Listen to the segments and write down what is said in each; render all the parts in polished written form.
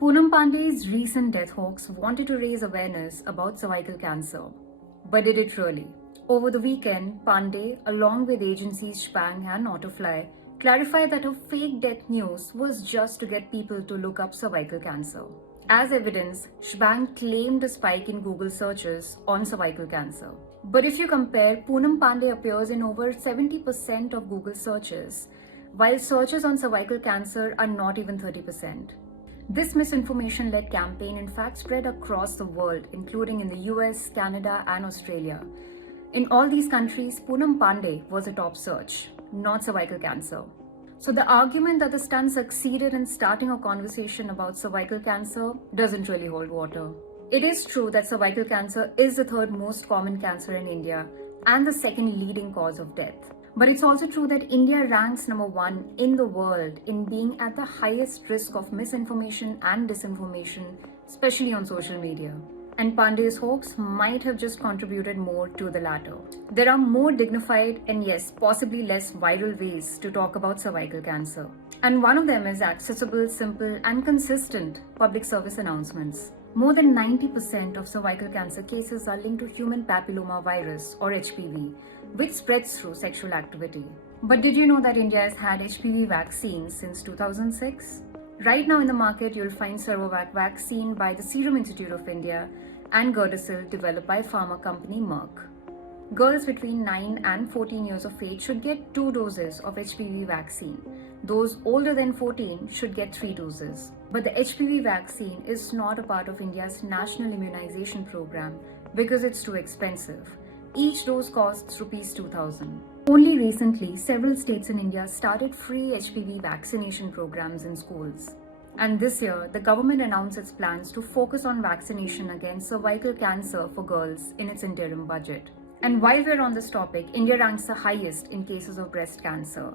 Poonam Pandey's recent death hoax wanted to raise awareness about cervical cancer. But did it really? Over the weekend, Pandey, along with agencies Spang and Autofly, clarified that her fake death news was just to get people to look up cervical cancer. As evidence, Spang claimed a spike in Google searches on cervical cancer. But if you compare, Poonam Pandey appears in over 70% of Google searches, while searches on cervical cancer are not even 30%. This misinformation-led campaign in fact spread across the world, including in the US, Canada, and Australia. In all these countries, Poonam Pandey was a top search, not cervical cancer. So the argument that the stunt succeeded in starting a conversation about cervical cancer doesn't really hold water. It is true that cervical cancer is the third most common cancer in India and the second leading cause of death. But it's also true that India ranks number 1 in the world in being at the highest risk of misinformation and disinformation, especially on social media. And Pandey's hoax might have just contributed more to the latter. There are more dignified and yes, possibly less viral ways to talk about cervical cancer. And one of them is accessible, simple, and consistent public service announcements. More than 90% of cervical cancer cases are linked to human papilloma virus or HPV, which spreads through sexual activity. But did you know that India has had HPV vaccines since 2006? Right now in the market, you'll find Cervivac vaccine by the Serum Institute of India and Gardasil developed by pharma company Merck. Girls between 9 and 14 years of age should get 2 doses of HPV vaccine. Those older than 14 should get 3 doses. But the HPV vaccine is not a part of India's national immunization program because it's too expensive. Each dose costs Rs 2,000. Only recently, several states in India started free HPV vaccination programs in schools. And this year, the government announced its plans to focus on vaccination against cervical cancer for girls in its interim budget. And while we're on this topic, India ranks the highest in cases of breast cancer.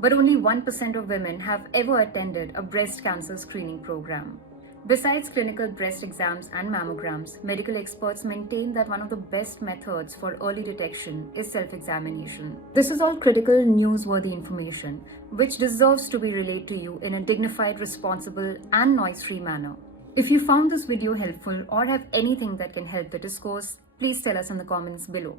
But only 1% of women have ever attended a breast cancer screening program. Besides clinical breast exams and mammograms, medical experts maintain that one of the best methods for early detection is self-examination. This is all critical, newsworthy information, which deserves to be relayed to you in a dignified, responsible, and noise-free manner. If you found this video helpful or have anything that can help the discourse, please tell us in the comments below.